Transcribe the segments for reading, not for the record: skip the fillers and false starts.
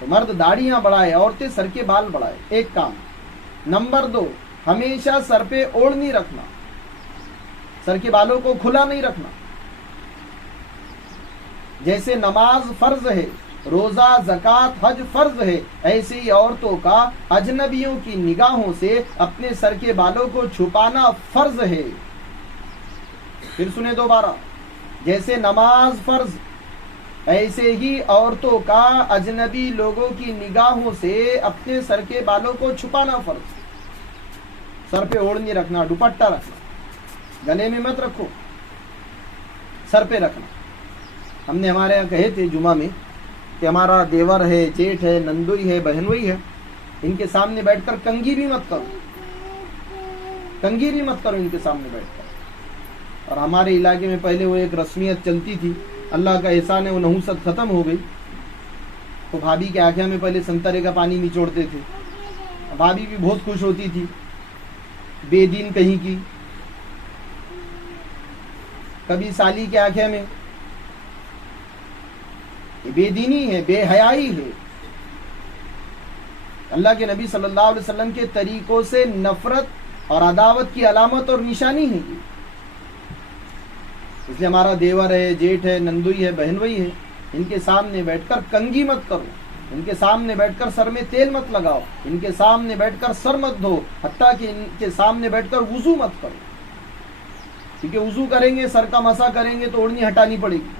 تو مرد داڑیاں بڑھائے، عورتیں سر کے بال بڑھائے، ایک کام۔ نمبر 2، ہمیشہ سر پہ اوڑھنی رکھنا، سر کے بالوں کو کھلا نہیں رکھنا۔ جیسے نماز فرض ہے، روزہ، زکوٰۃ، حج فرض ہے، ایسے ہی عورتوں کا اجنبیوں کی نگاہوں سے اپنے سر کے بالوں کو چھپانا فرض ہے۔ پھر سنیں دوبارہ، جیسے نماز فرض، ایسے ہی عورتوں کا اجنبی لوگوں کی نگاہوں سے اپنے سر کے بالوں کو چھپانا فرض۔ سر پہ اوڑھنی رکھنا، دوپٹہ رکھنا، گلے میں مت رکھو، سر پہ رکھنا۔ ہم نے ہمارے یہاں کہے تھے جمعہ میں کہ ہمارا دیور ہے، جیٹھ ہے، نندوئی ہے، بہنوئی ہے، ان کے سامنے بیٹھ کر کنگھی بھی مت کرو، کنگھی بھی مت کرو ان کے سامنے بیٹھ کر۔ اور ہمارے علاقے میں پہلے وہ ایک رسمیت چلتی تھی، اللہ کا احسان ہے وہ نحوست ختم ہو گئی، تو بھابھی کے آنکھیں میں پہلے سنترے کا پانی نچوڑتے تھے، بھابھی بھی بہت خوش ہوتی تھی، بے دین کہیں کی۔ کبھی سالی کے آنکھیں میں، بے دینی ہے، بے حیائی ہے، اللہ کے نبی صلی اللہ علیہ وسلم کے طریقوں سے نفرت اور عداوت کی علامت اور نشانی ہے یہ۔ اس لیے ہمارا دیور ہے، جیٹھ ہے، نندوئی ہے، بہنوئی ہے، ان کے سامنے بیٹھ کر کنگھی مت کرو، ان کے سامنے بیٹھ کر سر میں تیل مت لگاؤ، ان کے سامنے بیٹھ کر سر مت دھو، حتیٰ کہ ان کے سامنے بیٹھ کر وضو مت کرو، کیونکہ وضو کریں گے، سر کا مسح کریں گے تو اوڑھنی ہٹانی پڑے گی۔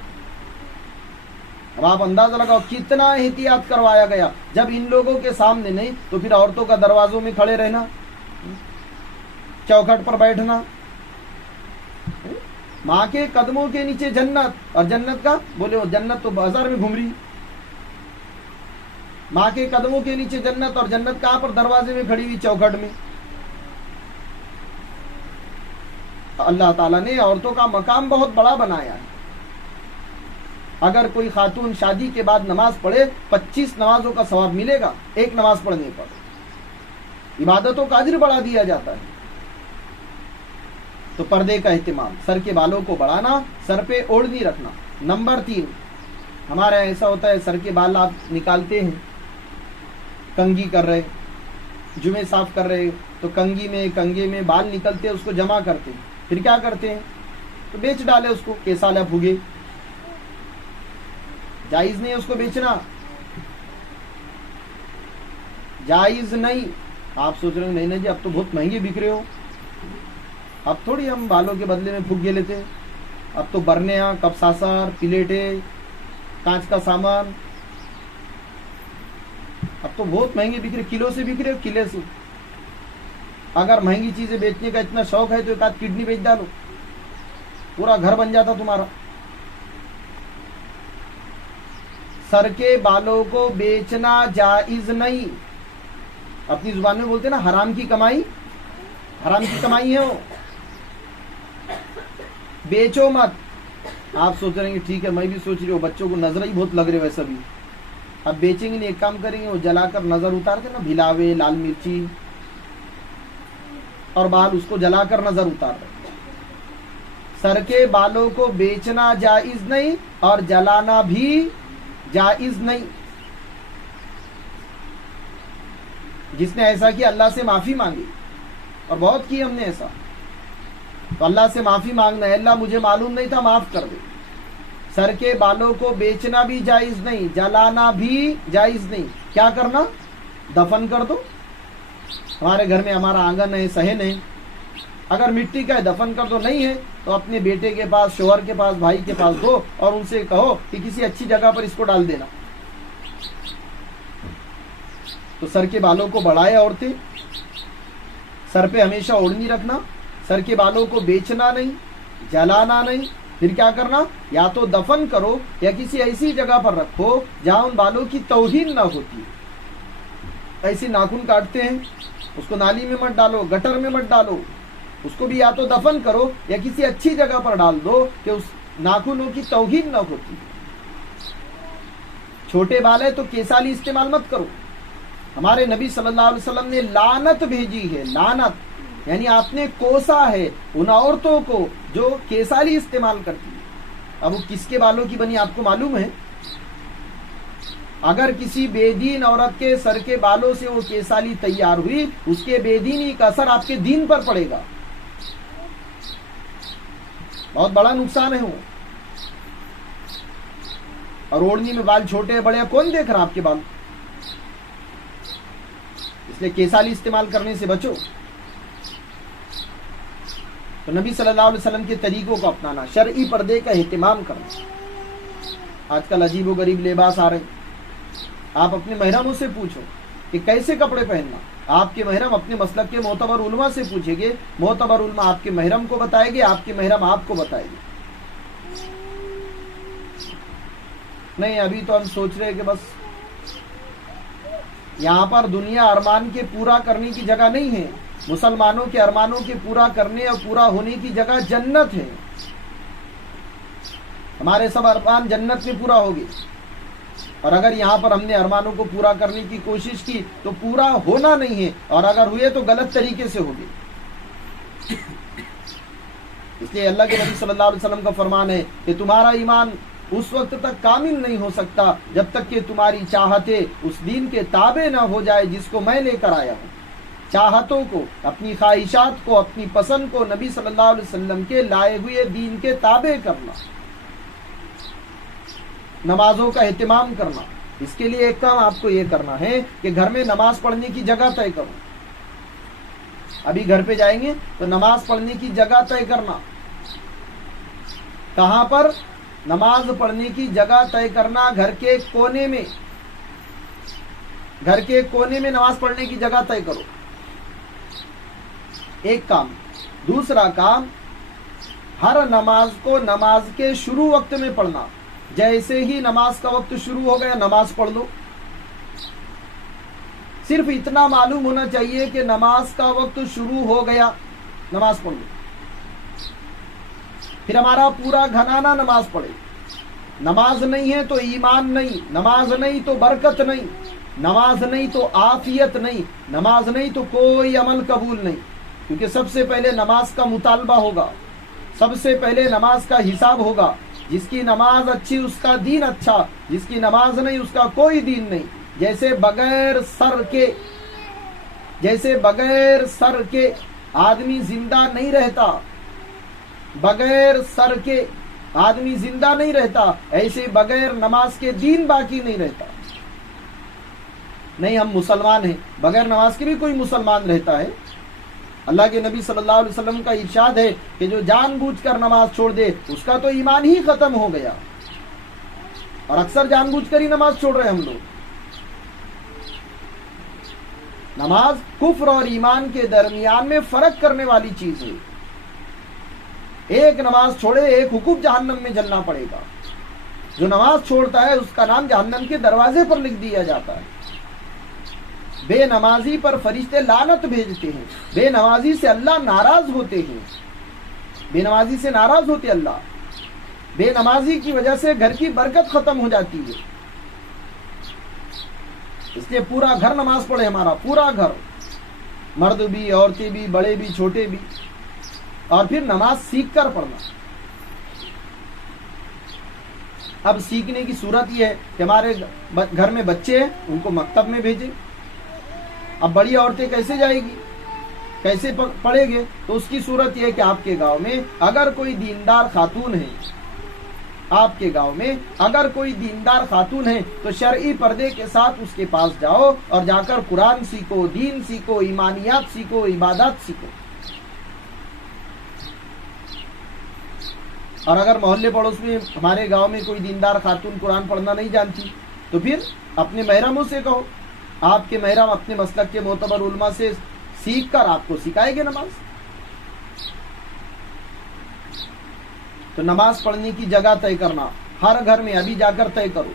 اب آپ اندازہ لگاؤ کتنا احتیاط کروایا گیا، جب ان لوگوں کے سامنے نہیں تو پھر عورتوں کا دروازوں میں کھڑے رہنا، چوکھٹ پر بیٹھنا۔ ماں کے قدموں کے نیچے جنت، اور جنت کا بولے وہ جنت تو بازار میں گھوم رہی، ماں کے قدموں کے نیچے جنت، اور جنت کہاں پر؟ دروازے میں کھڑی ہوئی، چوکھٹ میں۔ اللہ تعالیٰ نے عورتوں کا مقام بہت بڑا بنایا ہے۔ اگر کوئی خاتون شادی کے بعد نماز پڑھے 25 نمازوں کا ثواب ملے گا ایک نماز پڑھنے پر، عبادتوں کا اجر بڑھا دیا جاتا ہے۔ تو پردے کا اہتمام، سر کے بالوں کو بڑھانا، سر پہ اوڑھنی رکھنا۔ نمبر 3، ہمارے یہاں ایسا ہوتا ہے سر کے بال آپ نکالتے ہیں، کنگھی کر رہے، جمعے صاف کر رہے تو کنگھے میں بال نکلتے، اس کو جمع کرتے ہیں، پھر کیا کرتے ہیں تو بیچ ڈالے اس کو، کیسالہ پھوگے، جائز نہیں ہے اس کو بیچنا، جائز نہیں۔ آپ سوچ رہے ہیں نہیں جی اب تو بہت مہنگے بک رہے ہو، اب تھوڑی ہم بالوں کے بدلے میں پھگے لیتے ہیں، اب تو برنیاں، کپ ساسر، پلیٹیں، کانچ کا سامان، اب تو بہت مہنگے بک رہے، کلو سے بک رہے ہو، کلے سے۔ اگر مہنگی چیزیں بیچنے کا اتنا شوق ہے تو ایک آدھ کڈنی بیچ ڈالو، پورا گھر بن جاتا تمہارا۔ سر کے بالوں کو بیچنا جائز نہیں، اپنی زبان میں بولتے نا حرام کی کمائی، حرام کی کمائی ہے وہ، بیچو مت۔ آپ سوچ رہے ہیں ٹھیک ہے میں بھی سوچ رہی ہوں بچوں کو نظر ہی بہت لگ رہے ویسا بھی، اب بیچیں گے نہیں، ایک کام کریں گے وہ جلا کر نظر اتار کے نا، بھلاوے، لال مرچی اور بال اس کو جلا کر نظر اتار رہے۔ سر کے بالوں کو بیچنا جائز نہیں اور جلانا بھی جائز نہیں۔ جس نے ایسا کیا اللہ سے معافی مانگی، اور بہت کی ہم نے ایسا، تو اللہ سے معافی مانگنا ہے، اللہ مجھے معلوم نہیں تھا معاف کر دے۔ سر کے بالوں کو بیچنا بھی جائز نہیں، جلانا بھی جائز نہیں۔ کیا کرنا؟ دفن کر دو۔ ہمارے گھر میں ہمارا آنگن ہے، صحن ہے، اگر مٹی کا ہے دفن کر دو، نہیں ہے تو اپنے بیٹے کے پاس، شوہر کے پاس، بھائی کے پاس دو اور ان سے کہو کہ کسی اچھی جگہ پر اس کو ڈال دینا۔ تو سر کے بالوں کو بڑھائے عورتیں، سر پہ ہمیشہ اوڑھنی رکھنا، سر کے بالوں کو بیچنا نہیں، جلانا نہیں۔ پھر کیا کرنا؟ یا تو دفن کرو یا کسی ایسی جگہ پر رکھو جہاں ان بالوں کی توہین نہ ہوتی۔ ایسے ناخن کاٹتے ہیں، اس کو نالی میں مت ڈالو، گٹر میں مت ڈالو، اس کو بھی یا تو دفن کرو یا کسی اچھی جگہ پر ڈال دو کہ اس ناخنوں کی توہین نہ ہوتی۔ چھوٹے بال ہے تو کیسالی استعمال مت کرو۔ ہمارے نبی صلی اللہ علیہ وسلم نے لعنت بھیجی ہے، لعنت یعنی آپ نے کوسا ہے ان عورتوں کو جو کیسالی استعمال کرتی ہے۔ اب وہ کس کے بالوں کی بنی آپ کو معلوم ہے؟ اگر کسی بے دین عورت کے سر کے بالوں سے وہ کیسالی تیار ہوئی، اس کے بے دینی کا اثر آپ کے دین پر پڑے گا، بہت بڑا نقصان ہے وہ۔ اور اوڑھنی میں بال چھوٹے بڑے، کون دیکھ رہا آپ کے بال؟ اس لیے کیسالی استعمال کرنے سے بچو۔ تو نبی صلی اللہ علیہ وسلم کے طریقوں کو اپنانا، شرعی پردے کا اہتمام کرنا۔ آج کل عجیب و غریب لباس آ رہے ہیں، آپ اپنے محرموں سے پوچھو کہ کیسے کپڑے پہننا۔ آپ کے محرم اپنے مسلک کے معتبر علماء سے پوچھیں گے، معتبر علماء آپ کے محرم کو بتائیں گے، آپ کے محرم آپ کو بتائیں گے۔ نہیں، ابھی تو ہم سوچ رہے کہ بس یہاں پر دنیا ارمان کے پورا کرنے کی جگہ نہیں ہے، مسلمانوں کے ارمانوں کے پورا کرنے اور پورا ہونے کی جگہ جنت ہے۔ ہمارے سب ارمان جنت میں پورا ہوگے، اور اگر یہاں پر ہم نے ارمانوں کو پورا کرنے کی کوشش کی تو پورا ہونا نہیں ہے، اور اگر ہوئے تو غلط طریقے سے ہوگے۔ اس لیے اللہ کے نبی صلی اللہ علیہ وسلم کا فرمان ہے کہ تمہارا ایمان اس وقت تک کامل نہیں ہو سکتا جب تک کہ تمہاری چاہتیں اس دین کے تابع نہ ہو جائے جس کو میں لے کر آیا ہوں۔ چاہتوں کو، اپنی خواہشات کو، اپنی پسند کو نبی صلی اللہ علیہ وسلم کے لائے ہوئے دین کے تابع کرنا، نمازوں کا اہتمام کرنا۔ اس کے لیے ایک کام آپ کو یہ کرنا ہے کہ گھر میں نماز پڑھنے کی جگہ طے کرو۔ ابھی گھر پہ جائیں گے تو نماز پڑھنے کی جگہ طے کرنا۔ کہاں پر؟ نماز پڑھنے کی جگہ طے کرنا گھر کے کونے میں، گھر کے کونے میں نماز پڑھنے کی جگہ طے کرو، ایک کام۔ دوسرا کام، ہر نماز کو نماز کے شروع وقت میں پڑھنا۔ جیسے ہی نماز کا وقت شروع ہو گیا نماز پڑھ لو۔ صرف اتنا معلوم ہونا چاہیے کہ نماز کا وقت شروع ہو گیا، نماز پڑھ لو۔ پھر ہمارا پورا گھرانہ نماز پڑھے۔ نماز نہیں ہے تو ایمان نہیں، نماز نہیں تو برکت نہیں، نماز نہیں تو عافیت نہیں، نماز نہیں تو کوئی عمل قبول نہیں۔ کیونکہ سب سے پہلے نماز کا مطالبہ ہوگا، سب سے پہلے نماز کا حساب ہوگا۔ جس کی نماز اچھی اس کا دین اچھا، جس کی نماز نہیں اس کا کوئی دین نہیں۔ جیسے بغیر سر کے آدمی زندہ نہیں رہتا، بغیر سر کے آدمی زندہ نہیں رہتا، ایسے بغیر نماز کے دین باقی نہیں رہتا۔ نہیں، ہم مسلمان ہیں، بغیر نماز کے بھی کوئی مسلمان رہتا ہے؟ اللہ کے نبی صلی اللہ علیہ وسلم کا ارشاد ہے کہ جو جان بوجھ کر نماز چھوڑ دے اس کا تو ایمان ہی ختم ہو گیا۔ اور اکثر جان بوجھ کر ہی نماز چھوڑ رہے ہیں ہم لوگ۔ نماز کفر اور ایمان کے درمیان میں فرق کرنے والی چیز ہے۔ ایک نماز چھوڑے ایک حکم جہنم میں جلنا پڑے گا۔ جو نماز چھوڑتا ہے اس کا نام جہنم کے دروازے پر لکھ دیا جاتا ہے۔ بے نمازی پر فرشتے لعنت بھیجتے ہیں، بے نمازی سے اللہ ناراض ہوتے ہیں، بے نمازی سے ناراض ہوتے اللہ۔ بے نمازی کی وجہ سے گھر کی برکت ختم ہو جاتی ہے۔ اس لیے پورا گھر نماز پڑھے، ہمارا پورا گھر، مرد بھی، عورتیں بھی، بڑے بھی، چھوٹے بھی، اور پھر نماز سیکھ کر پڑھنا۔ اب سیکھنے کی صورت یہ ہے کہ ہمارے گھر میں بچے ہیں، ان کو مکتب میں بھیجیں۔ اب بڑی عورتیں کیسے جائے گی، کیسے پڑھے گے؟ تو اس کی صورت یہ ہے کہ آپ کے گاؤں میں اگر کوئی دیندار خاتون ہے، آپ کے گاؤں میں اگر کوئی دیندار خاتون ہے تو شرعی پردے کے ساتھ اس کے پاس جاؤ اور جا کر قرآن سیکھو، دین سیکھو، ایمانیات سیکھو، عبادات سیکھو۔ اور اگر محلے پڑوس میں ہمارے گاؤں میں کوئی دیندار خاتون قرآن پڑھنا نہیں جانتی تو پھر اپنے محرموں سے کہو، آپ کے محرم اپنے مسلک کے معتبر علماء سے سیکھ کر آپ کو سکھائے گے نماز۔ تو نماز پڑھنے کی جگہ طے کرنا، ہر گھر میں ابھی جا کر طے کرو۔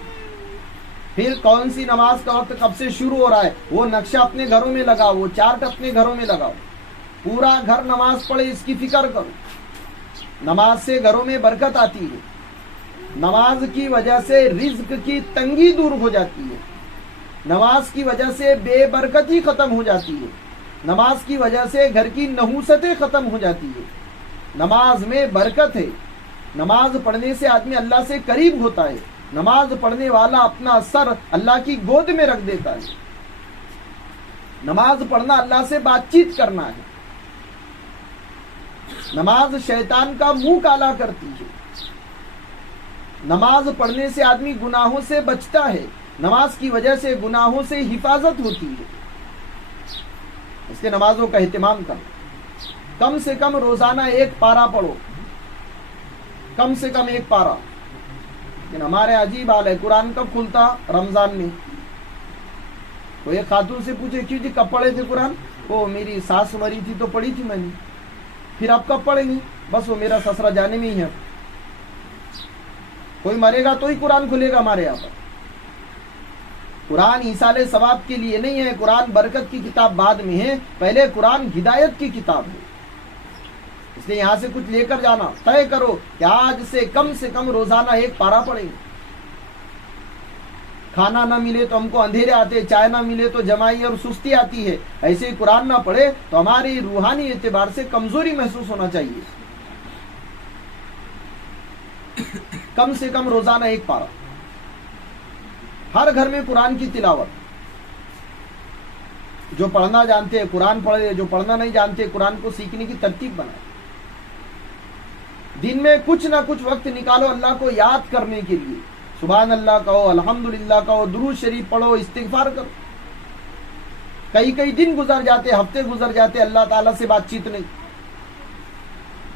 پھر کون سی نماز کا وقت کب سے شروع ہو رہا ہے وہ نقشہ اپنے گھروں میں لگاؤ، وہ چارٹ اپنے گھروں میں لگاؤ، پورا گھر نماز پڑھے اس کی فکر کرو۔ نماز سے گھروں میں برکت آتی ہے، نماز کی وجہ سے رزق کی تنگی دور ہو جاتی ہے، نماز کی وجہ سے بے برکتی ختم ہو جاتی ہے، نماز کی وجہ سے گھر کی نحوستیں ختم ہو جاتی ہے۔ نماز میں برکت ہے، نماز پڑھنے سے آدمی اللہ سے قریب ہوتا ہے، نماز پڑھنے والا اپنا سر اللہ کی گود میں رکھ دیتا ہے. نماز پڑھنا اللہ سے بات چیت کرنا ہے. نماز شیطان کا منہ کالا کرتی ہے. نماز پڑھنے سے آدمی گناہوں سے بچتا ہے. نماز کی وجہ سے گناہوں سے حفاظت ہوتی ہے. اس لیے نمازوں کا اہتمام کرو. کم سے کم روزانہ 1 پارہ پڑھو. کم سے کم 1 پارہ. لیکن ہمارے عجیب حال ہے, قرآن کب کھلتا؟ رمضان میں. کوئی ایک خاتون سے پوچھے کیوں جی کب پڑھے تھے قرآن؟ وہ میری ساس مری تھی تو پڑھی تھی میں نے. پھر آپ کب پڑھیں گی؟ بس وہ میرا سسرا جانے میں ہی ہے. کوئی مرے گا تو ہی قرآن کھلے گا ہمارے یہاں پر. قرآن ایصال ثواب کے لیے نہیں ہے. قرآن برکت کی کتاب بعد میں ہے, پہلے قرآن ہدایت کی کتاب ہے. اس لیے یہاں سے کچھ لے کر جانا. طے کرو کہ آج سے کم روزانہ 1 پارہ پڑھیں گے. کھانا نہ ملے تو ہم کو اندھیرے آتے, چائے نہ ملے تو جمائی اور سستی آتی ہے. ایسے ہی قرآن نہ پڑھے تو ہماری روحانی اعتبار سے کمزوری محسوس ہونا چاہیے. کم سے کم روزانہ 1 پارہ. ہر گھر میں قرآن کی تلاوت. جو پڑھنا جانتے ہیں قرآن پڑھے, جو پڑھنا نہیں جانتے قرآن کو سیکھنے کی ترتیب بنائے. دن میں کچھ نہ کچھ وقت نکالو اللہ کو یاد کرنے کے لیے. سبحان اللہ کہو, الحمدللہ کہو, درود شریف پڑھو, استغفار کرو. کئی دن گزر جاتے, ہفتے گزر جاتے, اللہ تعالیٰ سے بات چیت نہیں.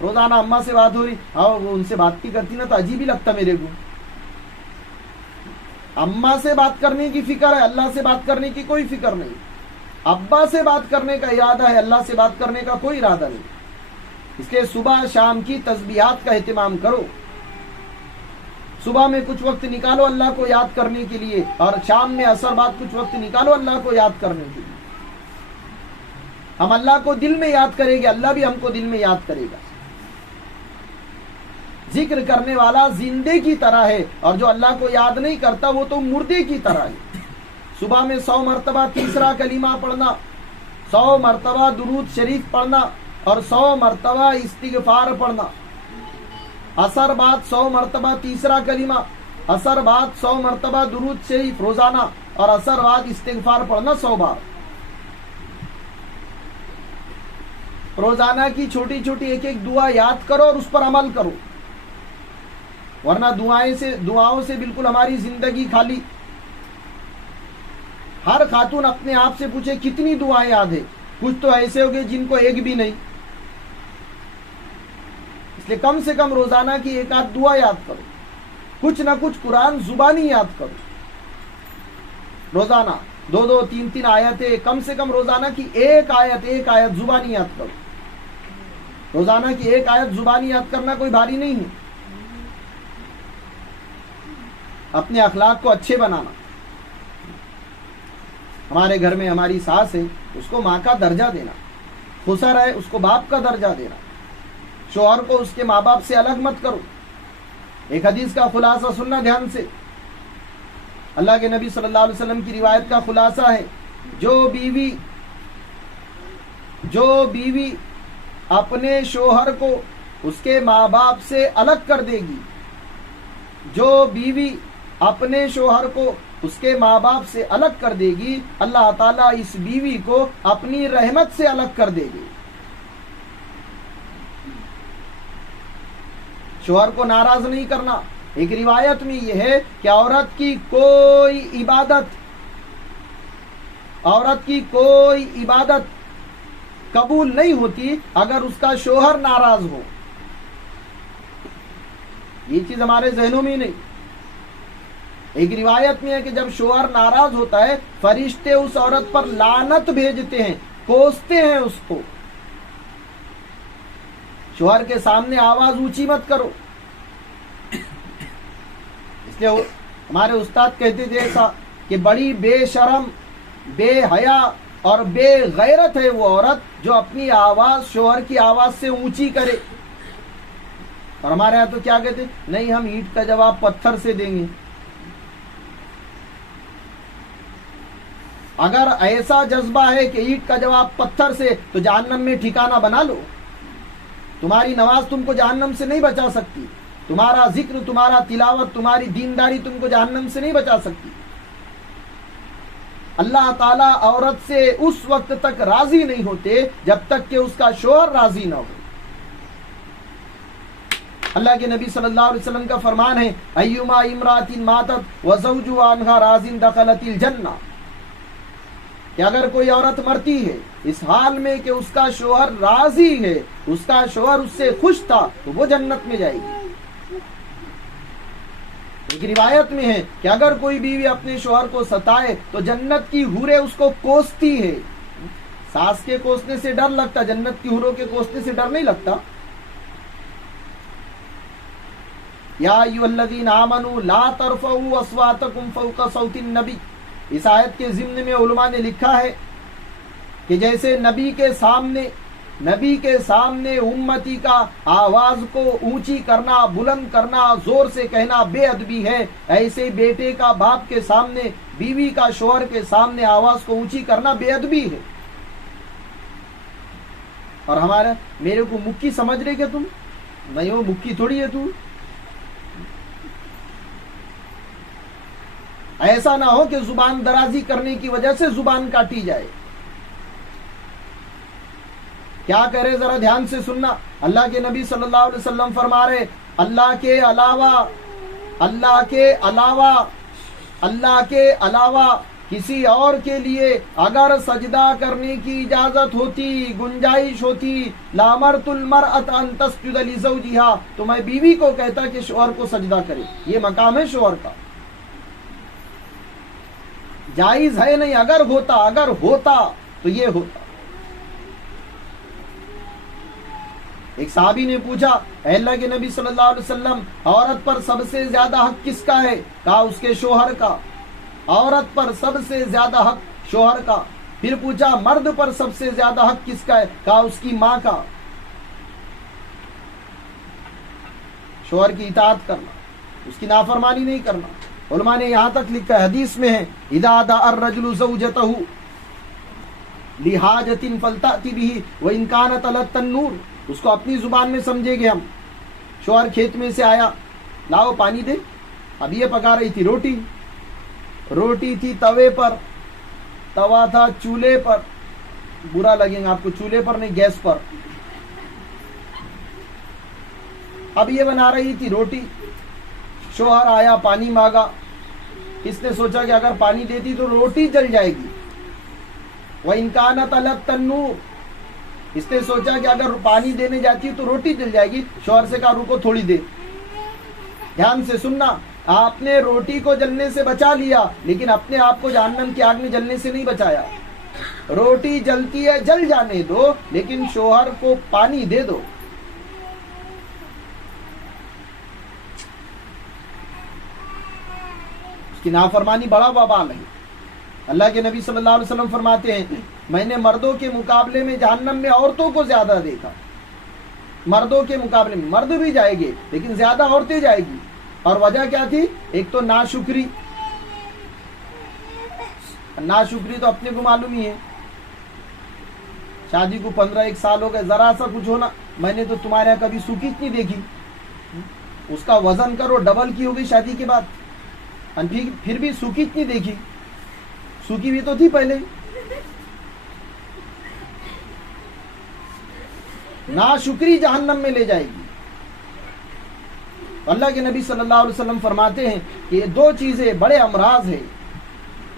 روزانہ اماں سے بات ہو رہی, ہاں وہ ان سے بات بھی کرتی نا تو عجیب ہی لگتا میرے کو. اماں سے بات کرنے کی فکر ہے, اللہ سے بات کرنے کی کوئی فکر نہیں. ابا سے بات کرنے کا ارادہ ہے, اللہ سے بات کرنے کا کوئی ارادہ نہیں. اس لیے صبح شام کی تسبیحات کا اہتمام کرو. صبح میں کچھ وقت نکالو اللہ کو یاد کرنے کے لیے, اور شام میں عصر بعد کچھ وقت نکالو اللہ کو یاد کرنے کے لیے. ہم اللہ کو دل میں یاد کریں گے, اللہ بھی ہم کو دل میں یاد کرے گا. ذکر کرنے والا زندے کی طرح ہے, اور جو اللہ کو یاد نہیں کرتا وہ تو مردے کی طرح ہے. صبح میں 100 مرتبہ تیسرا کلمہ پڑھنا, 100 مرتبہ درود شریف پڑھنا, اور 100 مرتبہ استغفار پڑھنا. عصر بعد 100 مرتبہ تیسرا کلمہ, عصر بعد 100 مرتبہ درود شریف روزانہ, اور عصر بعد استغفار پڑھنا 100 بار. روزانہ کی چھوٹی چھوٹی ایک دعا یاد کرو اور اس پر عمل کرو, ورنہ دعاؤں سے بالکل ہماری زندگی خالی. ہر خاتون اپنے آپ سے پوچھے کتنی دعائیں یاد ہے. کچھ تو ایسے ہو گئے جن کو ایک بھی نہیں. اس لیے کم سے کم روزانہ کی 1 آدھ دعا یاد کرو. کچھ نہ کچھ قرآن زبانی یاد کرو. روزانہ 2 3 آیتیں, کم سے کم روزانہ کی 1 آیت زبانی یاد کرو. روزانہ کی 1 آیت زبانی یاد کرنا کوئی بھاری نہیں ہے. اپنے اخلاق کو اچھے بنانا. ہمارے گھر میں ہماری ساس ہے, اس کو ماں کا درجہ دینا. خسر ہے, اس کو باپ کا درجہ دینا. شوہر کو اس کے ماں باپ سے الگ مت کرو. ایک حدیث کا خلاصہ سننا دھیان سے. اللہ کے نبی صلی اللہ علیہ وسلم کی روایت کا خلاصہ ہے, جو بیوی اپنے شوہر کو اس کے ماں باپ سے الگ کر دے گی, جو بیوی اپنے شوہر کو اس کے ماں باپ سے الگ کر دے گی, اللہ تعالیٰ اس بیوی کو اپنی رحمت سے الگ کر دے گی. شوہر کو ناراض نہیں کرنا. ایک روایت میں یہ ہے کہ عورت کی کوئی عبادت قبول نہیں ہوتی اگر اس کا شوہر ناراض ہو. یہ چیز ہمارے ذہنوں میں نہیں. ایک روایت میں ہے کہ جب شوہر ناراض ہوتا ہے, فرشتے اس عورت پر لعنت بھیجتے ہیں, کوستے ہیں اس کو. شوہر کے سامنے آواز اونچی مت کرو. اس لیے ہمارے استاد کہتے تھے ایسا کہ بڑی بے شرم, بے حیا اور بے غیرت ہے وہ عورت جو اپنی آواز شوہر کی آواز سے اونچی کرے. اور ہمارے یہاں تو کیا کہتے ہیں, نہیں ہم اینٹ کا جواب پتھر سے دیں گے. اگر ایسا جذبہ ہے کہ اینٹ کا جواب پتھر سے, تو جہنم میں ٹھکانہ بنا لو. تمہاری نماز تم کو جہنم سے نہیں بچا سکتی. تمہارا ذکر، تمہارا تلاوت، تمہاری دینداری تم کو جہنم سے نہیں بچا سکتی۔ اللہ تعالیٰ عورت سے اس وقت تک راضی نہیں ہوتے جب تک کہ اس کا شوہر راضی نہ ہو۔ اللہ کے نبی صلی اللہ علیہ وسلم کا فرمان ہے ایما امرات ماتت وزوجها عنها راض دخلت الجنہ، کہ اگر کوئی عورت مرتی ہے اس حال میں کہ اس کا شوہر راضی ہے، اس کا شوہر اس سے خوش تھا، تو وہ جنت میں جائے گی۔ ایک روایت میں ہے کہ اگر کوئی بیوی اپنے شوہر کو ستائے تو جنت کی حوریں اس کو کوستی ہے۔ ساس کے کوسنے سے ڈر لگتا، جنت کی حوروں کے کوسنے سے ڈر نہیں لگتا۔ یا ایھا الذین آمنوا لا ترفعوا اصواتکم فوق صوت النبی، اس آیت کے ضمن میں علماء نے لکھا ہے کہ جیسے نبی کے سامنے امتی کا آواز کو اونچی کرنا، بلند کرنا، زور سے کہنا بے ادبی ہے، ایسے بیٹے کا باپ کے سامنے، بیوی کا شوہر کے سامنے آواز کو اونچی کرنا بے ادبی ہے۔ اور میرے کو مکی سمجھ رہے کہ تم نہیں ہو، مکی تھوڑی ہے تو۔ ایسا نہ ہو کہ زبان درازی کرنے کی وجہ سے زبان کاٹی جائے۔ کیا کرے ذرا دھیان سے سننا۔ اللہ کے نبی صلی اللہ علیہ وسلم فرما رہے اللہ کے علاوہ کسی اور کے لیے اگر سجدہ کرنے کی اجازت ہوتی، گنجائش ہوتی، لامرت المرأۃ ان تسجد لزوجها، تو میں بیوی کو کہتا کہ شوہر کو سجدہ کرے۔ یہ مقام ہے شوہر کا، جائز ہے نہیں، اگر ہوتا تو یہ ہوتا۔ ایک صحابی نے پوچھا اے اللہ کے نبی صلی اللہ علیہ وسلم، عورت پر سب سے زیادہ حق کس کا ہے؟ کہا اس کے شوہر کا۔ عورت پر سب سے زیادہ حق شوہر کا۔ پھر پوچھا مرد پر سب سے زیادہ حق کس کا ہے؟ کہا اس کی ماں کا۔ شوہر کی اطاعت کرنا، اس کی نافرمانی نہیں کرنا۔ علماء نے یہاں تک لکھا ہے، حدیث میں ہے اذا دعا الرجل زوجته لحاجۃ فلتأتی به وان كانت على التنور، اس کو اپنی زبان میں سمجھے گے ہم۔ شوہر کھیت میں سے آیا، لاؤ پانی دے، اب یہ پکا رہی تھی روٹی تھی توے پر، توا تھا چولہے پر، برا لگیں گا آپ کو، چولہے پر نہیں گیس پر۔ اب یہ بنا رہی تھی روٹی، شوہر آیا پانی مانگا، اس نے سوچا کہ اگر پانی دیتی تو روٹی جل جائے گی۔ وَإِن كَانَتْ عَلَى التَّنُّورِ، اس نے سوچا کہ اگر پانی دینے جاتی تو روٹی جل جائے گی۔ شوہر سے کہا رکو تھوڑی دیر، دھیان سے سننا، آپ نے روٹی کو جلنے سے بچا لیا لیکن اپنے آپ کو جہنم کی آگ میں جلنے سے نہیں بچایا۔ روٹی جلتی ہے جل جانے دو، لیکن شوہر کو پانی دے دو۔ اس کی نافرمانی بڑا وبال ہے۔ اللہ کے نبی صلی اللہ علیہ وسلم فرماتے ہیں میں نے مردوں کے مقابلے میں جہنم میں عورتوں کو زیادہ دیکھا۔ مردوں کے مقابلے میں مرد بھی جائے گے لیکن زیادہ عورتیں جائے گی۔ اور وجہ کیا تھی؟ ایک تو ناشکری تو اپنے کو معلوم ہی ہے، شادی کو 15 سال ہو گئے، ذرا سا کچھ ہونا، میں نے تو تمہارے یہاں کبھی سوکھی نہیں دیکھی، اس کا وزن کرو ڈبل کی ہوگی شادی کے بعد، پھر بھی سوکھی نہیں دیکھی، سوکھی بھی تو تھی پہلے۔ ناشکری جہنم میں لے جائے گی۔ اللہ کے نبی صلی اللہ علیہ وسلم فرماتے ہیں کہ یہ دو چیزیں بڑے امراض ہیں،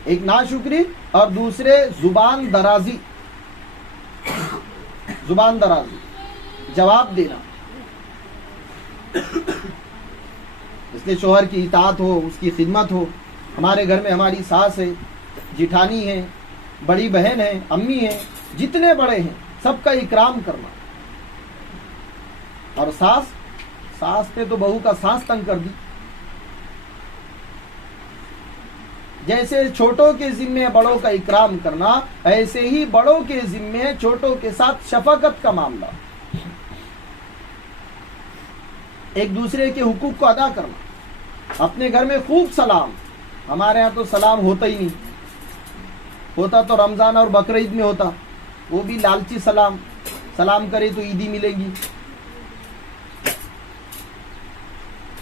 ایک ناشکری اور دوسرے زبان درازی، جواب دینا۔ اس لیے شوہر کی اطاعت ہو، اس کی خدمت ہو۔ ہمارے گھر میں ہماری ساس ہے، جٹھانی ہے، بڑی بہن ہے، امی ہے، جتنے بڑے ہیں سب کا اکرام کرنا۔ اور ساس نے تو بہو کا سانس تنگ کر دی۔ جیسے چھوٹوں کے ذمے بڑوں کا اکرام کرنا، ایسے ہی بڑوں کے ذمے چھوٹوں کے ساتھ شفقت کا معاملہ، ایک دوسرے کے حقوق کو ادا کرنا۔ اپنے گھر میں خوب سلام، ہمارے ہاں تو سلام ہوتا ہی نہیں، ہوتا تو رمضان اور بقرعید میں ہوتا، وہ بھی لالچی سلام کرے تو عیدی ملے گی۔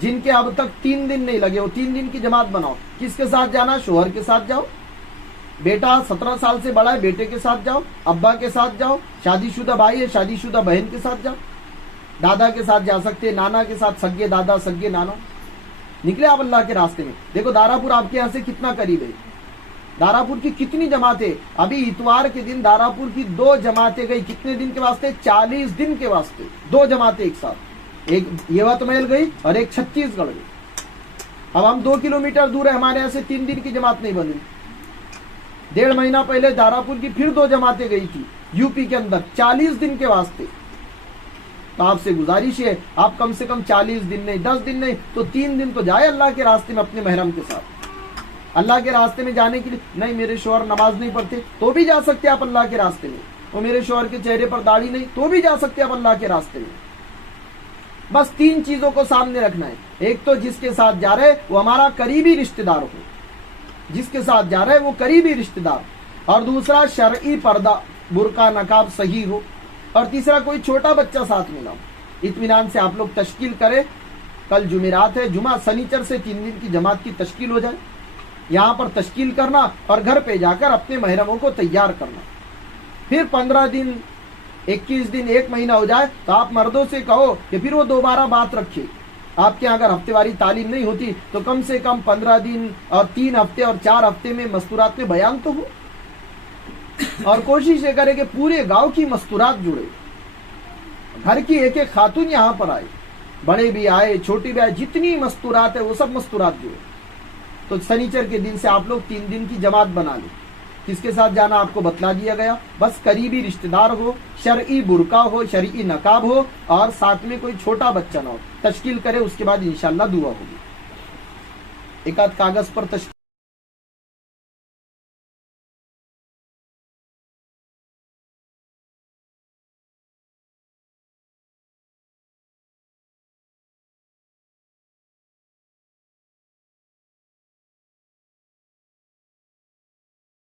جن کے اب تک 3 دن نہیں لگے وہ 3 دن کی جماعت بناؤ. کس کے ساتھ جانا؟ شوہر کے ساتھ جاؤ. بیٹا 17 سال سے بڑا ہے، بیٹے کے ساتھ جاؤ، ابا کے ساتھ جاؤ، شادی شدہ بھائی ہے شادی شدہ بہن کے ساتھ جاؤ، دادا کے ساتھ جا سکتے، نانا کے ساتھ، سگے دادا سگے نانا. نکلے آپ اللہ کے راستے میں. دیکھو داراپور آپ کے یہاں سے کتنا قریب ہے. داراپور کی کتنی جماعتیں، ابھی اتوار کے دن داراپور کی 2 جماعتیں گئی. کتنے دن کے واسطے؟ 40 دن کے واسطے 2 جماعتیں ایک ساتھ. ایک یوت محل گئی اور ایک چھتیس گڑھ گئی. اب ہم 2 کلومیٹر دور ہے، ہمارے یہاں سے 3 دن کی جماعت نہیں بنی. 1.5 مہینہ پہلے داراپور کی پھر 2 جماعتیں گئی تھی یو پی کے اندر 40 دن کے واسطے. تو آپ سے گزارش ہے آپ کم سے کم 40 دن نہیں، 10 دن نہیں تو 3 دن تو جائے اللہ کے راستے میں اپنے محرم کے ساتھ. اللہ کے راستے میں جانے کے لیے نہیں میرے شوہر نماز نہیں پڑھتے تو بھی جا سکتے آپ اللہ کے راستے میں. اور میرے شوہر کے چہرے پر داڑھی نہیں تو بھی جا سکتے آپ اللہ کے راستے میں. بس 3 چیزوں کو سامنے رکھنا ہے. ایک تو جس کے ساتھ جا رہے وہ ہمارا قریبی رشتہ دار ہو، جس کے ساتھ جا رہے وہ قریبی رشتہ دار، اور دوسرا شرعی پردہ برقع نقاب صحیح ہو، اور تیسرا کوئی چھوٹا بچہ ساتھ میں نہ ہو. اطمینان سے آپ لوگ تشکیل کرے. کل جمعرات ہے، جمعہ سنیچر سے 3 دن کی جماعت کی تشکیل ہو جائے. یہاں پر تشکیل کرنا اور گھر پہ جا کر اپنے محرموں کو تیار کرنا. پھر 15 دن 21 دن 1 مہینہ ہو جائے تو آپ مردوں سے کہو کہ پھر وہ دوبارہ بات رکھے. آپ کے اگر ہفتے واری تعلیم نہیں ہوتی تو کم سے کم 15 دن اور 3 ہفتے اور 4 ہفتے میں مستورات میں بیان تو ہو. اور کوشش یہ کرے کہ پورے گاؤں کی مستورات جڑے، گھر کی ایک ایک خاتون یہاں پر آئے، بڑے بھی آئے چھوٹی بھی آئے، جتنی مستورات ہے وہ سب مستورات جڑے. تو سنیچر کے دن سے آپ لوگ 3 دن کی جماعت بنا لیں. کس کے ساتھ جانا آپ کو بتلا دیا گیا. بس قریبی رشتہ دار ہو، شرعی برقع ہو، شرعی نقاب ہو، اور ساتھ میں کوئی چھوٹا بچہ نہ ہو. تشکیل کرے، اس کے بعد انشاءاللہ دعا ہوگی. ایک آدھ کاغذ پر تشکیل